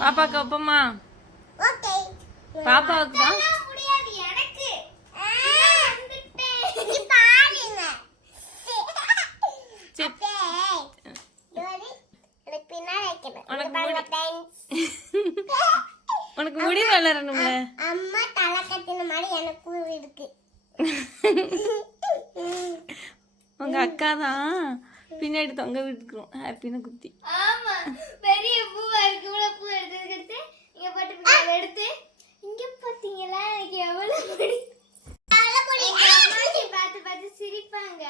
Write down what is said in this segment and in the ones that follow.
பாப்பாக்கு அப்பமா பாப்பாவுக்கு தான் முடியாது எனக்கு. உனக்கு முடி வளரணும்ல. அம்மா தலை கட்டின மாதிரி எனக்கும் இருக்கு. உங்க அக்கா தான் பின்னாடி தொங்க விட்டுக்கிறோம் ஹாப்பின்னு குத்தி. ஆமா பெரிய பூவா இருக்கு. இவ்வளவு பூ எடுத்து இங்க போட்டு எடுத்து இங்க பாத்தீங்களா எனக்கு எவ்வளவு முடி. பார்த்து பார்த்து சிரிப்பாங்க.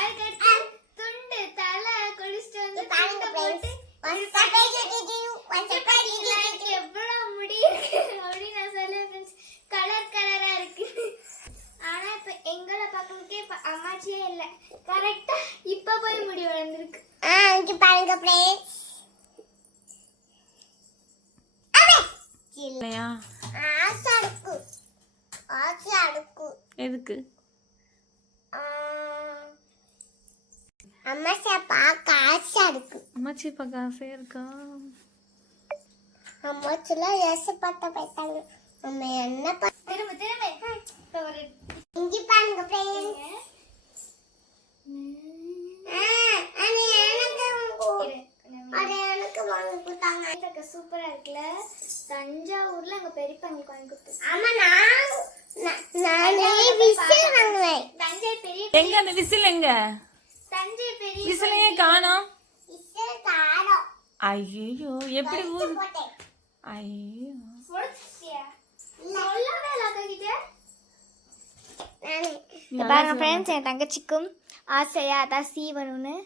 அதுக்கடுத்து துண்டு தலை கொலிஸ்ட்டு வந்து போட்டு எவ்வளவு முடி இருக்கு அப்படின்னு நான் சொல்லுவேன். கலர் கலரா இருக்கு. ஆனா இப்ப எங்களை பார்க்கறதுக்கே அம்மாச்சியே இல்ல. கரெக்டா இப்ப போய் முடி வளர்ந்துருக்கு. இங்க பாருங்க ஃப்ரெண்ட்ஸ். இல்லையா ஆசை இருக்கு. எதுக்கு அம்மாச்சியை பார்க்க ஆசை இருக்கு. அம்மாச்சி பார்க்க ஆசையா இருக்கா? அம்மாச்சிலாம் ஏசப்பட்ட போயிட்டாங்க. நம்ம என்ன திரும்ப இங்க பாருங்க ஃப்ரெண்ட்ஸ். எனக்கு வாங்கி கொடுத்தாங்க. சூப்பரா இருக்குல்ல. தஞ்சாவூர்ல அங்க பெரியப்பா எனக்கு வாங்கி கொடுத்தாங்க. ஆமா நானே விசில் வாங்குவேன். தஞ்சை பெரிய எங்க அந்த விசில் எங்க? தஞ்சை பெரிய விசிலையே காணோம். விசில் காணோம். ஐயோ எப்படி ஊது? ஐயோ போடுச்சியா? சொல்லவே இல்ல கிட்ட. பாருங்க ஃப்ரெண்ட்ஸ், என் தங்கச்சிக்கும் ஆசையா அதான் சீவனும்னு.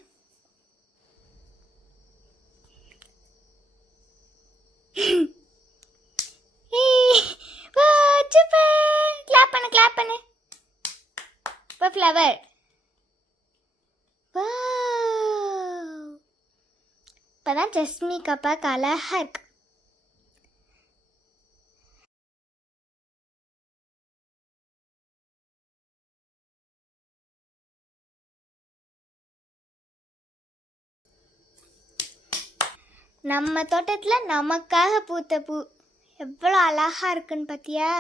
கிளாப் பண்ணு இப்போ ஃப்ளவர். இப்போதான் ஜஸ்மி கப்பா அழகா இருக்கு. நம்ம தோட்டத்தில் நமக்காக பூத்த பூ எவ்வளோ அழகா இருக்குன்னு பார்த்தியா?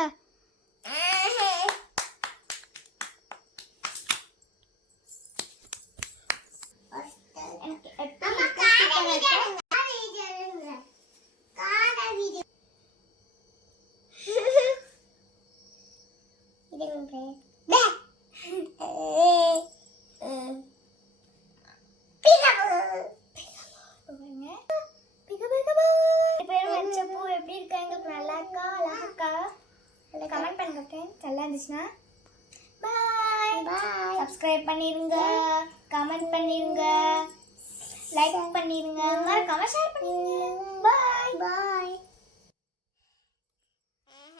கமெண்ட் பண்ணுங்க ஃப்ரெண்ட்ஸ். நல்லா இருந்துச்சுன்னா பாய். சப்ஸ்கிரைப் பண்ணிருங்க, கமெண்ட் பண்ணிருங்க, லைக் பண்ணிருங்க, மறக்காம ஷேர் பண்ணிருங்க. பாய் பாய்.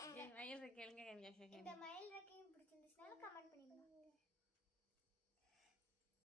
இந்த மயில் ரெக்கையும் பிடிச்சிருந்துச்சுன்னா கமெண்ட்